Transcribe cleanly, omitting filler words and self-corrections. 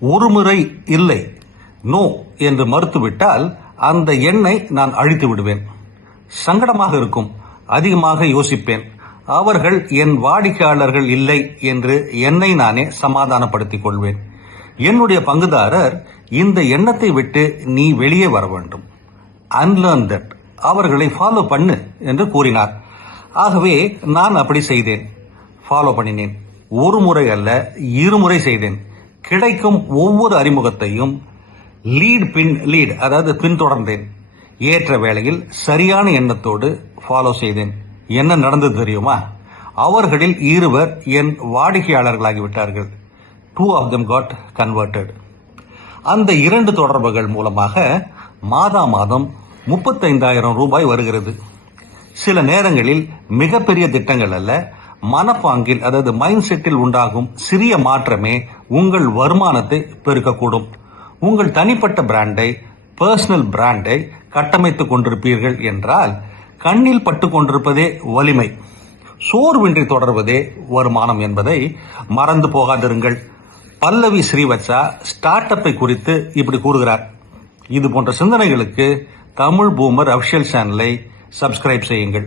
ஒருமுறை இல்லை, நோ என்று மறுத்துவிட்டால் அந்த எண்ணை நான் அழித்து விடுவேன். சங்கடமாக இருக்கும், அதிகமாக யோசிப்பேன். அவர்கள் என் வாடிக்கையாளர்கள் இல்லை என்று என்னை நானே சமாதானப்படுத்திக் கொள்வேன். என்னுடைய பங்குதாரர் இந்த எண்ணத்தை விட்டு நீ வெளியே வர வேண்டும், அன்லேர்ன் தட், அவர்களை ஃபாலோ பண்ணு என்று கூறினார். ஆகவே நான் அப்படி செய்தேன், ஃபாலோ பண்ணினேன். ஒரு முறை அல்ல, இருமுறை செய்தேன். கிடைக்கும் ஒவ்வொரு அறிமுகத்தையும் லீட் அதாவது பின்தொடர்ந்தேன். ஏற்ற வேளையில் சரியான எண்ணத்தோடு ஃபாலோ செய்தேன். என்ன நடந்தது தெரியுமா? அவர்களில் இருவர் என் வாடிக்கையாளர்களாகிவிட்டார்கள். 2 of them got converted. அந்த 2 தொடர்புகள் மூலமாக மாதம் 35,000 ரூபாய் வருகிறது. சில நேரங்களில் மிகப்பெரிய திட்டங்கள் அல்ல, மனப்பாங்கில் அதாவது மைண்ட் செட்டில் உண்டாகும் சிறிய மாற்றமே உங்கள் வருமானத்தை பெருக்கக்கூடும். உங்கள் தனிப்பட்ட பிராண்டை, பர்சனல் பிராண்டை கட்டமைத்துக் கொண்டிருப்பீர்கள் என்றால் கண்ணில் பட்டு கொண்டிருப்பதே வலிமை, சோர்வின்றி தொடர்வதே வருமானம் என்பதை மறந்து போகாதிருங்கள். பல்லவி ஸ்ரீவத்சா ஸ்டார்ட் அப்பை குறித்து இப்படி கூறுகிறார். இது போன்ற சிந்தனைகளுக்கு தமிழ் பூமர் அபிஷியல் சேனலை சப்ஸ்கிரைப் செய்யுங்கள்.